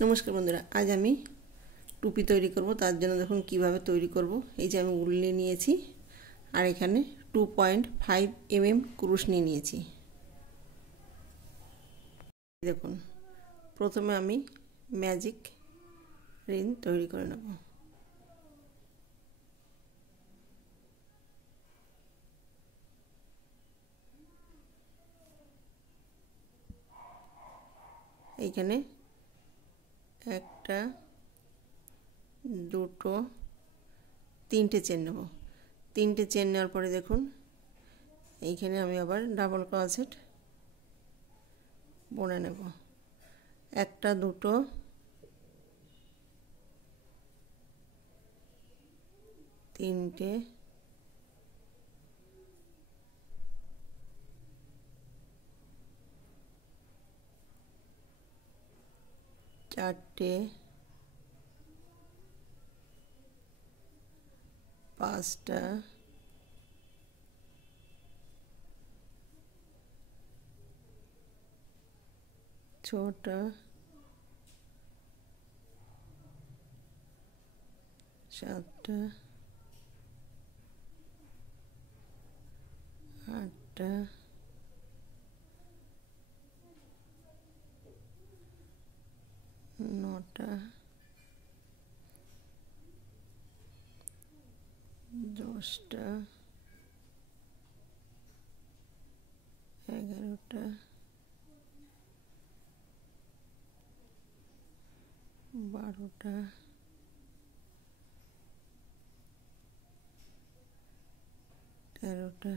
नमस्कार बंधुरा आज आमी टुपी तैरी करब। तार जन्य देखुन किभाबे तैरी करब। এই যে আমি উল নিয়ে নিয়েছি আর এখানে 2.5 mm ক্রুশ নিয়ে নিয়েছি। দেখুন প্রথমে আমি ম্যাজিক রিং তৈরি করে নেব। এইখানে একটা দুটো তিনটে চেন নেব। তিনটে চেন নেওয়ার পরে দেখুন এইখানে আমি আবার ডাবল ক্রোশেট বুনে নেব। একটা দুটো তিনটে চারটে পাঁচটা ছটা সাতটা আটটা নটা দশটা এগারোটা বারোটা তেরোটা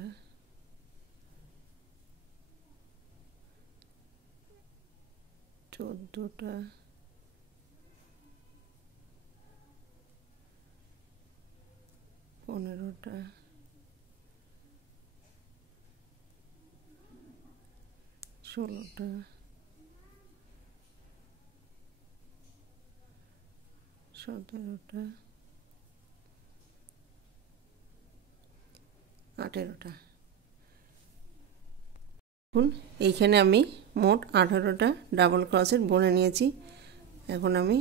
চোদ্দোটা পনেরোটা ষোলোটা সতেরোটা আঠেরোটা। এখন এইখানে আমি মোট 18টা ডাবল ক্রোশেট বুনে নিয়েছি। এখন আমি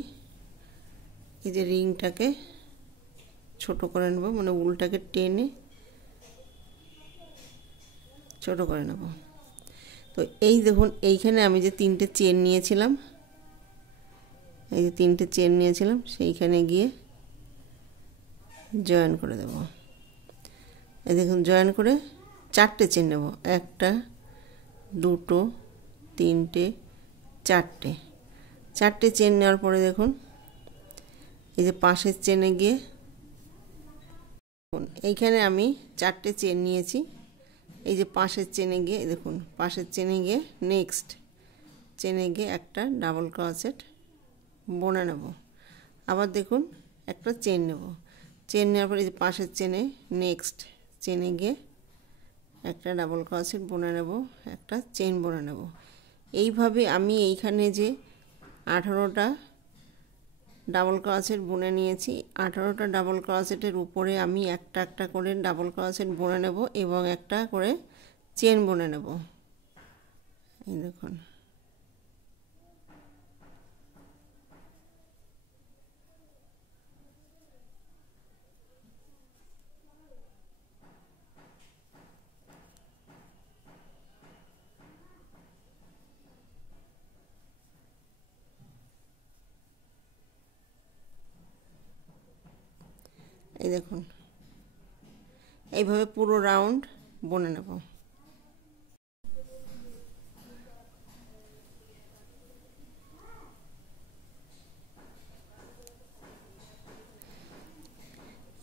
এই যে রিংটাকে ছোট করে নেব, মানে উলটাকে টেনে ছোট করে নেব। তো এই দেখুন এইখানে আমি যে তিনটে চেন নিয়েছিলাম, এই যে তিনটে চেন নিয়েছিলাম সেইখানে গিয়ে জয়েন করে দেব। এই দেখুন জয়েন করে চারটে চেন নেব। একটা দুটো তিনটে চারটে। চারটে চেন নেওয়ার পরে দেখুন এই যে পাশের চেনে গিয়ে এইখানে আমি চারটে চেন নিয়েছি। এই যে পাশের চেনে গিয়ে দেখুন পাশের চেনে গিয়ে নেক্সট চেনে গিয়ে একটা ডাবল ক্রোশেট বুনে নেব। আবার দেখুন একটা চেন নেব। চেন নেওয়ার পরে এই যে পাশের চেনে নেক্সট চেনে গিয়ে একটা ডাবল ক্রোশেট বুনে নেব, একটা চেন বুনে নেব। এইভাবে আমি এইখানে যে 18টা ডাবল ক্রোশেট বুনে নিয়েছি, 18টা ডাবল ক্রোশেটের উপরে আমি একটা একটা করে ডাবল ক্রোশেট বুনে নেব এবং একটা করে চেন বুনে নেব। এই দেখুন এই দেখুন এইভাবে পুরো রাউন্ড বুনে নেব।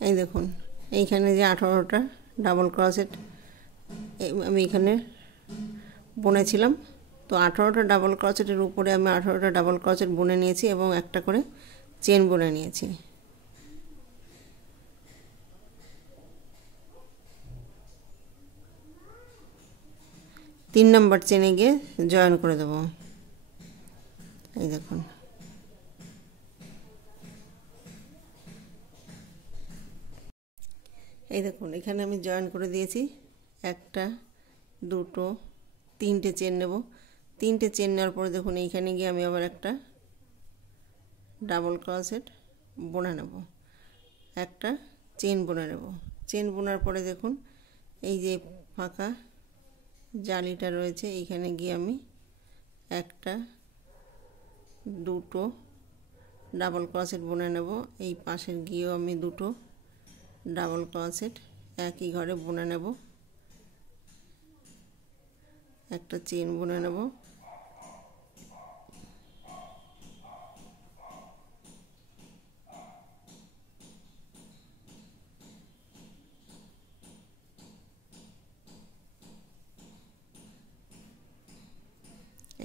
এই দেখুন এইখানে যে 18টা ডাবল ক্রোশেট আমি এখানে বুনেছিলাম, তো 18টা ডাবল ক্রোশেটের উপরে আমি 18টা ডাবল ক্রোশেট বুনে নিয়েছি এবং একটা করে চেন বুনে নিয়েছি। 3 নম্বর চেনে গিয়ে জয়েন করে দেব। এই দেখুন এই দেখুন এখানে আমি জয়েন করে দিয়েছি। একটা দুটো তিনটে চেন নেব। তিনটে চেন নেওয়ার পরে দেখুন এইখানে গিয়ে আমি আবার একটা ডাবল ক্রোশেট বুনে নেব, একটা চেন বুনে নেব। চেন বোনার পরে দেখুন এই যে ফাঁকা জালিটা রয়েছে, এইখানে গিয়ে আমি একটা দুটো ডাবল ক্রোশেট বুনে নেব। এই পাশের গিয়েও আমি দুটো ডাবল ক্রোশেট একই ঘরে বুনে নেব, একটা চেন বুনে নেব।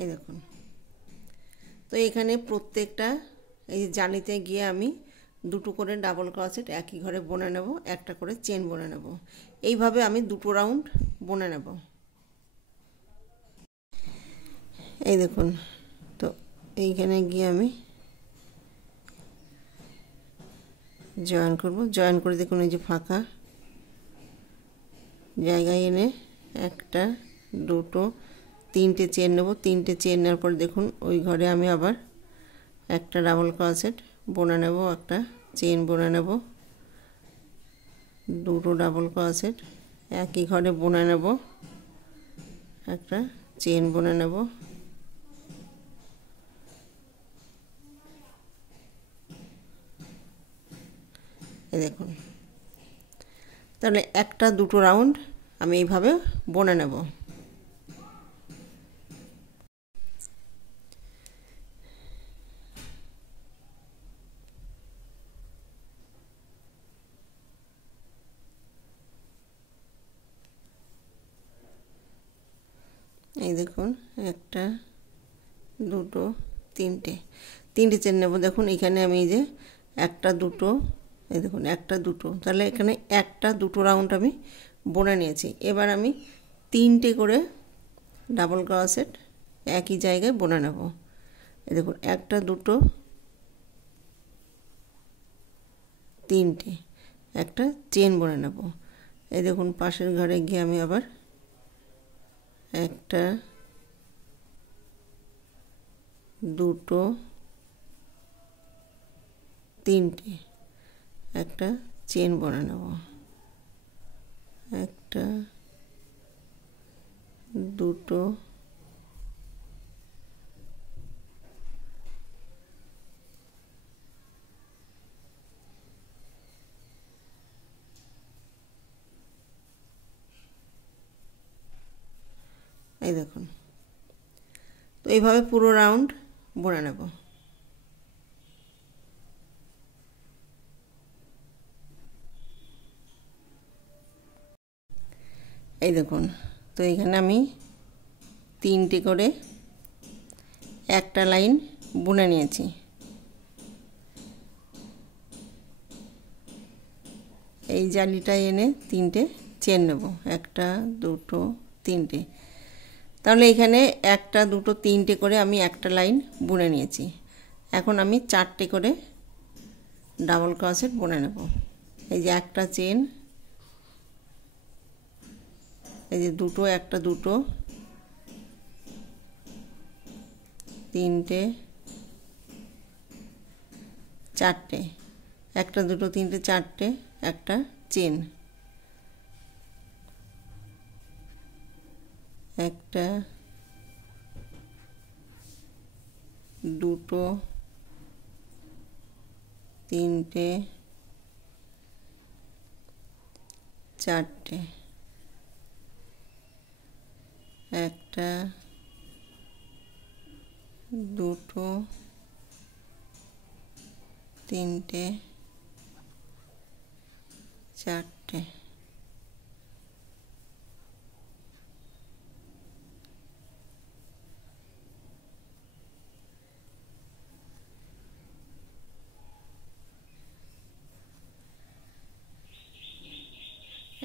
এই দেখুন, তো এখানে প্রত্যেকটা এই জালিতে গিয়ে আমি দুটো করে ডাবল ক্রোশেট একই ঘরে বুনে নেব, একটা করে চেন বুনে নেব। এইভাবে আমি দুটো রাউন্ড বুনে নেব। এই দেখুন, তো এইখানে গিয়ে আমি জয়েন করব। জয়েন করে দেখুন এই যে ফাঁকা জায়গায় এনে একটা দুটো তিনটে চেন নেব। তিনটে চেন নেওয়ার পর দেখুন ওই ঘরে আমি আবার একটা ডাবল ক্রোশেট বুনে নেব, একটা চেন বুনে নেব, দুটো ডাবল ক্রোশেট একই ঘরে বুনে নেব, একটা চেন বুনে নেব। এই দেখুন, তাহলে একটা দুটো রাউন্ড আমি এইভাবে বুনে নেব। এই দেখুন একটা দুটো তিনটে চেন নেব। দেখুন এখানে আমি এই যে একটা দুটো, এই দেখুন একটা দুটো, তাহলে এখানে একটা দুটো রাউন্ড আমি বুনে নিয়েছি। এবার আমি তিনটে করে ডাবল ক্রোশেট একই জায়গায় বুনে নেব। এই দেখুন একটা দুটো তিনটে, একটা চেন বুনে নেব। এই দেখুন পাশের ঘরে গিয়ে আমি আবার একটা দুটো তিনটে, একটা চেন বুনে নেব, একটা দুটো এই দেখুন, তো এইভাবে পুরো রাউন্ড বুনে নেব। এই দেখুন, তো এখানে আমি তিনটে করে একটা লাইন বুনে নিয়েছি। এই জালিটা এনে তিনটে চেন নেব, একটা দুটো তিনটে, তাহলে এখানে একটা দুটো তিনটে করে আমি একটা লাইন বুনে নিয়েছি। এখন আমি চারটে করে ডাবল ক্রোশেট বুনে নেব। এই যে একটা চেন, এই যে দুটো, একটা দুটো তিনটে চারটে, একটা দুটো তিনটে চারটে, একটা চেন, একটা দুটো তিনটে চারটে, একটা দুটো তিনটে চারটে,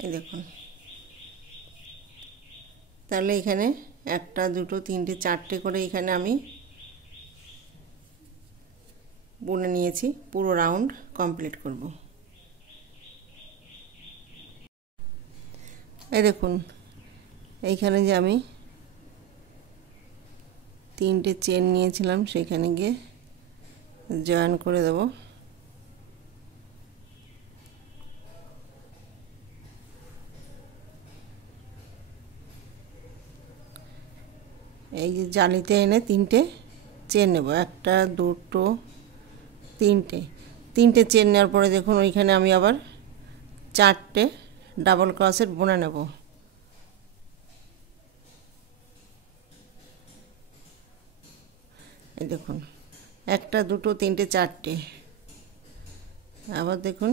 এই দেখুন, তাহলে এখানে একটা দুটো তিনটে চারটে করে এখানে আমি বুনে নিয়েছি। পুরো রাউন্ড কমপ্লিট করব। এই দেখুন এইখানে যে আমি তিনটে চেন নিয়েছিলাম সেখানে গিয়ে জয়েন করে দেব। এই যে জালিতে এনে তিনটে চেন নেব, একটা দুটো তিনটে চেন নেওয়ার পরে দেখুন ওইখানে আমি আবার চারটে ডাবল ক্রোশেট বুনে নেব। এই দেখুন একটা দুটো তিনটে চারটে, আবার দেখুন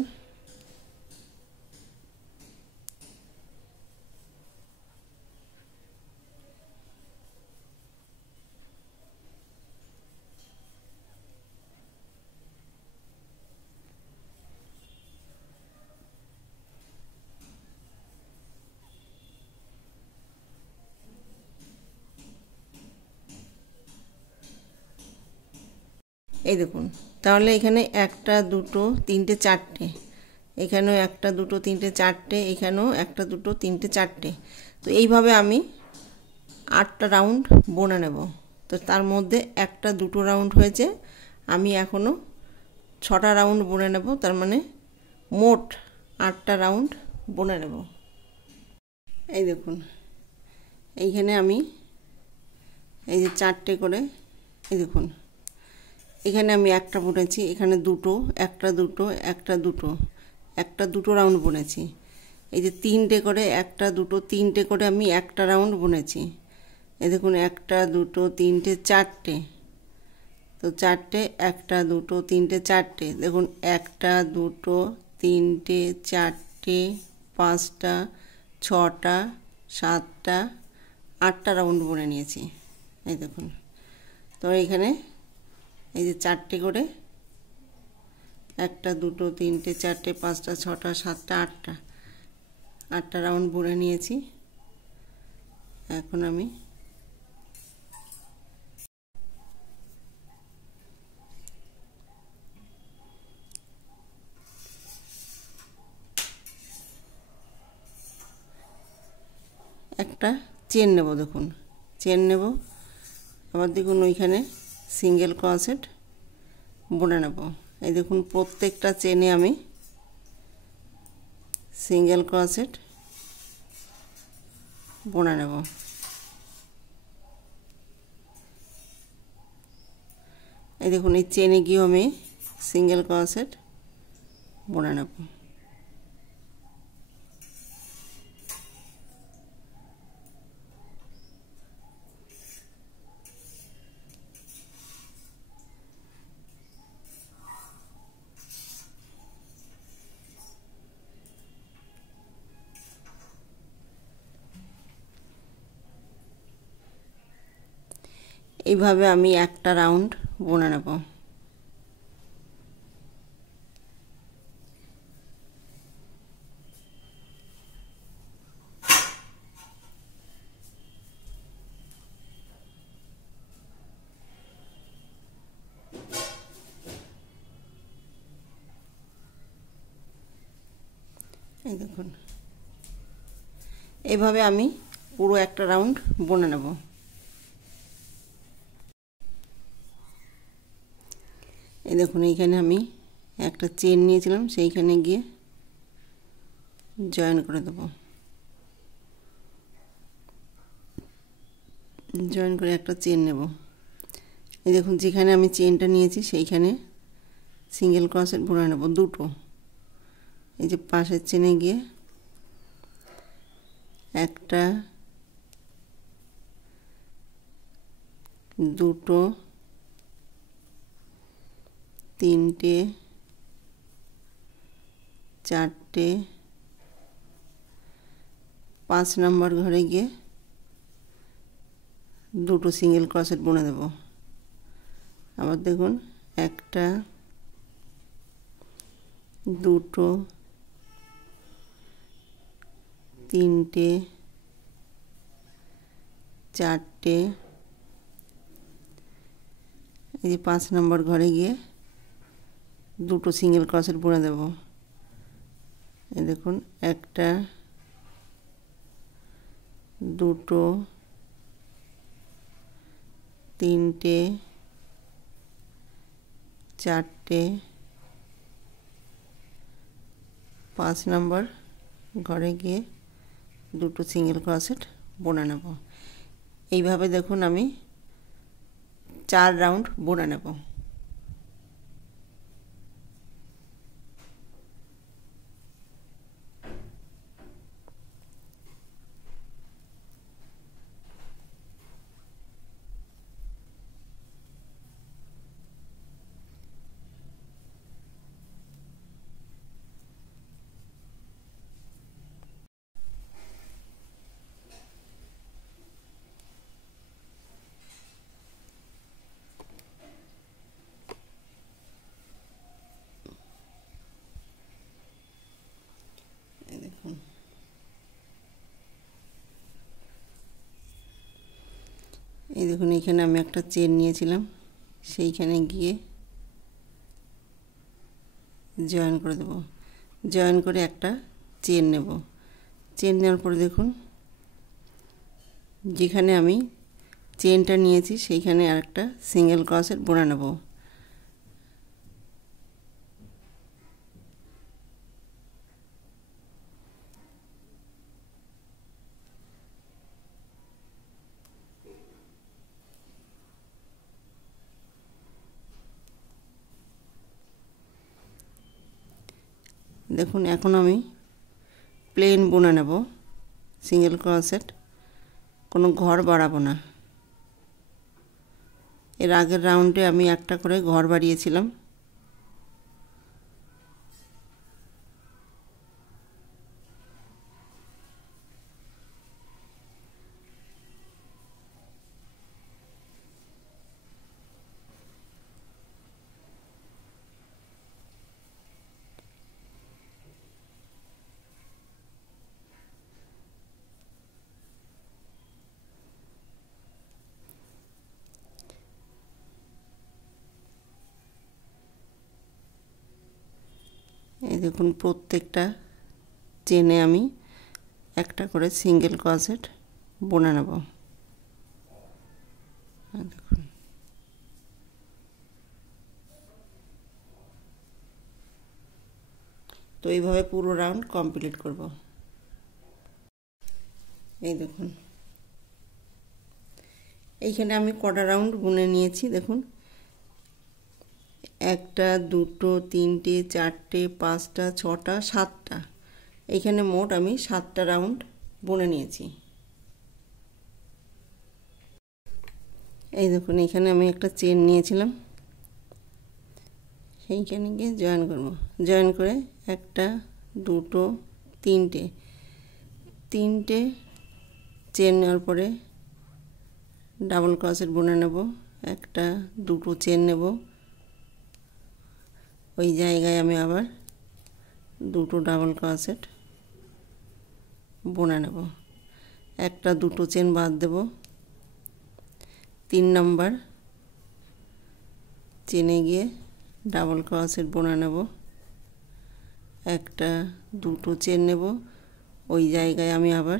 এই দেখুন, তাহলে এখানে একটা দুটো তিনটে চারটে, এখানেও একটা দুটো তিনটে চারটে, এখানেও একটা দুটো তিনটে চারটে। তো এইভাবে আমি 8টা রাউন্ড বুনে নেব। তো তার মধ্যে একটা দুটো রাউন্ড হয়েছে, আমি এখনও 6টা রাউন্ড বুনে নেব, তার মানে মোট 8টা রাউন্ড বুনে নেব। এই দেখুন এইখানে আমি এই যে চারটে করে, এই দেখুন এখানে আমি একটা বুনেছি, এখানে দুটো, একটা দুটো একটা দুটো, একটা দুটো রাউন্ড বুনেছি। এই যে তিনটে করে, একটা দুটো তিনটে করে আমি একটা রাউন্ড বুনেছি। এই দেখুন একটা দুটো তিনটে চারটে, তো চারটে, একটা দুটো তিনটে চারটে, দেখুন একটা দুটো তিনটে চারটে পাঁচটা ছটা সাতটা 8টা রাউন্ড বুনে নিয়েছি। এই দেখুন, তো এইখানে এই যে চারটে করে, একটা দুটো তিনটে চারটে পাঁচটা ছটা সাতটা 8টা রাউন্ড বুনে নিয়েছি। এখন আমি একটা চেন নেব, দেখুন চেন নেব, আবার দেখুন ওইখানে সিঙ্গেল ক্রোশেট বুনে নেব। এই দেখুন প্রত্যেকটা চেনে আমি সিঙ্গেল ক্রোশেট বুনে নেব। এই দেখুন এই চেনে গিয়েও আমি সিঙ্গেল ক্রোশেট বুনে নেব। এইভাবে আমি একটা রাউন্ড বুনে নেব। এই দেখুন এইভাবে আমি পুরো একটা রাউন্ড বুনে নেব। এই দেখুন এইখানে আমি একটা চেন নিয়েছিলাম, সেইখানে গিয়ে জয়েন করে দেব। জয়েন করে একটা চেন নেব। এই দেখুন যেখানে আমি চেনটা নিয়েছি সেইখানে সিঙ্গেল ক্রোশেট বুনে নেব দুটো। এই যে পাশের চেনে গিয়ে একটা দুটো তিনটে চারটে, 5 নম্বর ঘরে গিয়ে দুটো সিঙ্গেল ক্রোশেট বুনে দেব। আবার দেখুন একটা দুটো তিনটে চারটে, এই যে 5 নম্বর ঘরে গিয়ে দুটো সিঙ্গেল ক্রোশেট বুনে দেব। এই দেখুন একটা দুটো তিনটে চারটে 5 নম্বর ঘরে গিয়ে দুটো সিঙ্গেল ক্রোশেট বুনে নেব। এইভাবে দেখুন আমি 4 রাউন্ড বুনে নেব। এই দেখুন এখানে আমি একটা চেন নিয়েছিলাম, সেইখানে গিয়ে জয়েন করে দেব। জয়েন করে একটা চেন নেব। চেন নেওয়ার পরে দেখুন যেখানে আমি চেনটা নিয়েছি সেইখানে আরেকটা সিঙ্গেল ক্রোশেট বুনে নেব। দেখুন এখন আমি প্লেন বুনে নেব সিঙ্গেল ক্রোশেট, কোনো ঘর বাড়াবো না। এর আগের রাউন্ডে আমি একটা করে ঘর বাড়িয়েছিলাম। এই দেখুন প্রত্যেকটা চেনে আমি একটা করে সিঙ্গেল ক্রোশেট বুনে নেব। দেখুন তো এইভাবে পুরো রাউন্ড কমপ্লিট করব। এই দেখুন এইখানে আমি কটা রাউন্ড বুনে নিয়েছি। দেখুন একটা দুটো তিনটে চারটে পাঁচটা ছটা সাতটা, এইখানে মোট আমি 7টা রাউন্ড বুনে নিয়েছি। এই দেখুন এখানে আমি একটা চেন নিয়েছিলাম, সেইখানে গিয়ে জয়েন করব। জয়েন করে একটা দুটো তিনটে চেন নেওয়ার পরে ডাবল ক্রোশেট বুনে নেব। একটা দুটো চেন নেব, ওই জায়গায় আমি আবার দুটো ডাবল ক্রোশেট বুনে নেব। একটা দুটো চেন বাদ দেব। 3 নম্বর চেনে গিয়ে ডাবল ক্রোশেট বুনে নেব। একটা দুটো চেন নেব, ওই জায়গায় আমি আবার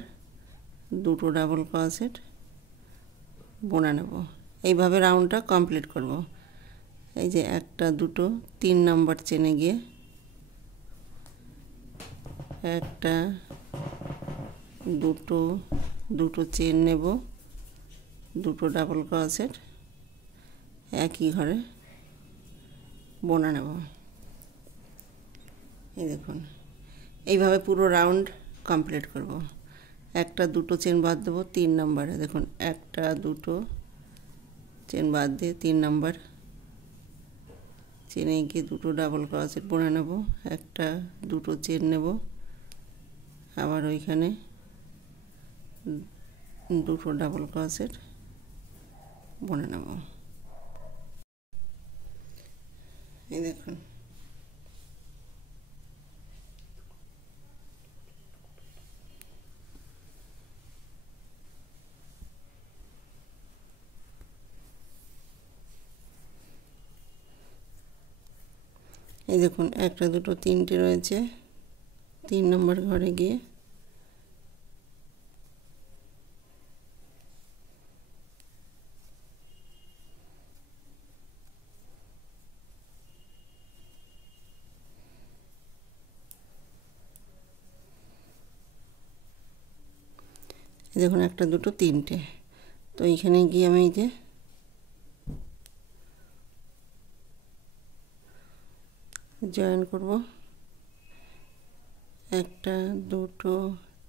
দুটো ডাবল ক্রোশেট বুনে নেব। এইভাবে রাউন্ডটা কমপ্লিট করব। এই যে একটা দুটো 3 নম্বর চেনে গিয়ে একটা দুটো চেন নেব, দুটো ডাবল ক্রোশেট একই ঘরে বুনে নেব। এই দেখুন এইভাবে পুরো রাউন্ড কমপ্লিট করব। একটা দুটো চেন বাদ দেবো 3 নম্বরে। দেখুন একটা দুটো চেন বাদ দিয়ে 3 নম্বর চেনে গিয়ে দুটো ডাবল ক্রোশেট বুনে নেব। একটা দুটো চেন নেব, আবার ওইখানে দুটো ডাবল ক্রোশেট বুনে নেব। এই দেখুন এই দেখুন একটা দুটো তিনটে রয়েছে। 3 নম্বর ঘরে গিয়ে দেখুন একটা দুটো তিনটে। তো এইখানে গিয়ে আমি এই যে জয়েন করব, একটা দুটো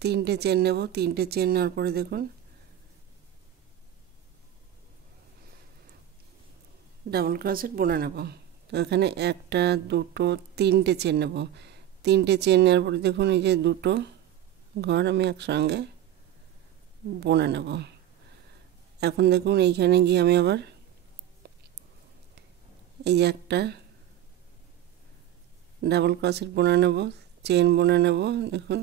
তিনটে চেন নেব। তিনটে চেন নেওয়ার পরে দেখুন ডাবল ক্রোশেট বুনে নেব। তো এখানে একটা দুটো তিনটে চেন নেব। তিনটে চেন নেওয়ার পরে দেখুন এই যে দুটো ঘর আমি একসঙ্গে বুনে নেব। এখন দেখুন এইখানে গিয়ে আমি আবার এই যে একটা ডাবল ক্রোশেট বুনে নেব, চেন বুনে নেব। দেখুন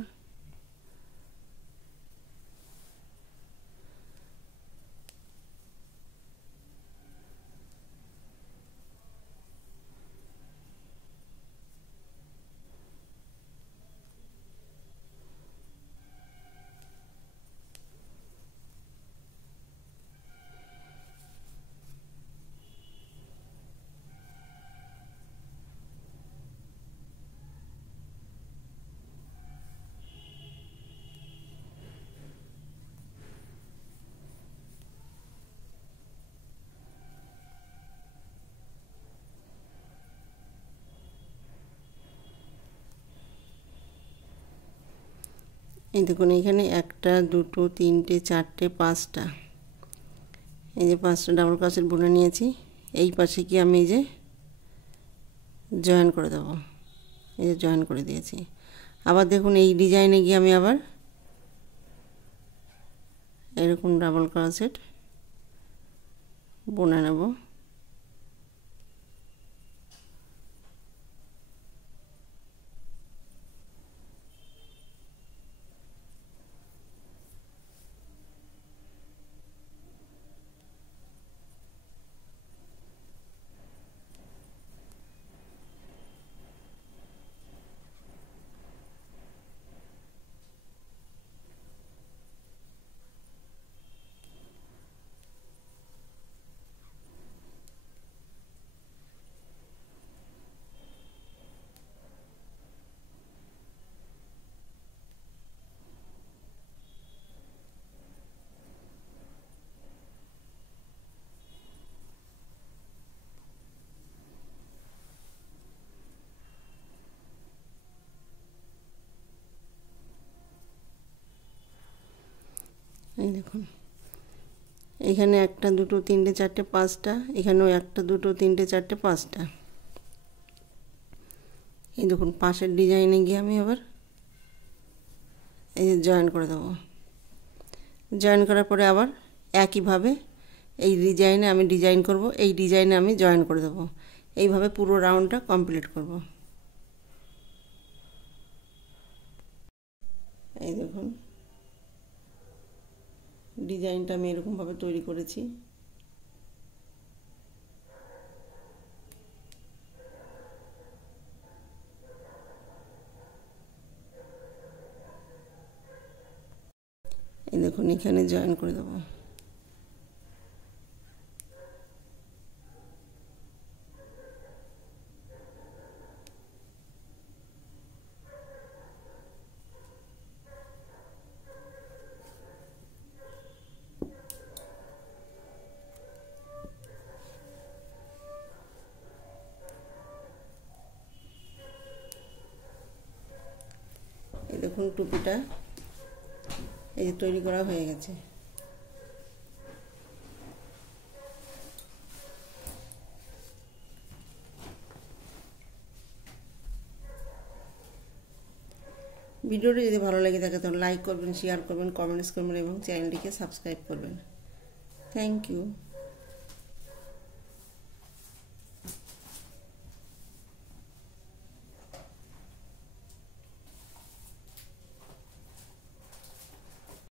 এই দেখুন এইখানে একটা দুটো তিনটে চারটে পাঁচটা, এই যে পাঁচটা ডাবল ক্রোশেট বুনে নিয়েছি। এই পাশে কি আমি এই যে জয়েন করে দেবো, এই যে জয়েন করে দিয়েছি। আবার দেখুন এই ডিজাইনে গিয়ে আমি আবার এরকম ডাবল ক্রোশেট বুনে নেব। এই দেখুন এখানে একটা দুটো তিনটে চারটে পাঁচটা, এখানেও একটা দুটো তিনটে চারটে পাঁচটা। এই দেখুন পাশের ডিজাইনে গিয়ে আমি আবার এই যে জয়েন করে দেবো। জয়েন করার পরে আবার একইভাবে এই ডিজাইনে আমি ডিজাইন করব, এই ডিজাইনে আমি জয়েন করে দেবো। এইভাবে পুরো রাউন্ডটা কমপ্লিট করব। এই দেখুন ডিজাইনটা আমি এরকমভাবে তৈরি করেছি। এই দেখুন এখানে জয়েন করে দেবো। এই দেখুন টুপিটা এই যে তৈরি করা হয়ে গেছে। ভিডিওটি যদি ভালো লাগে থাকে তাহলে লাইক করবেন, শেয়ার করবেন, কমেন্টস করবেন এবং চ্যানেলটিকে সাবস্ক্রাইব করবেন। Thank you.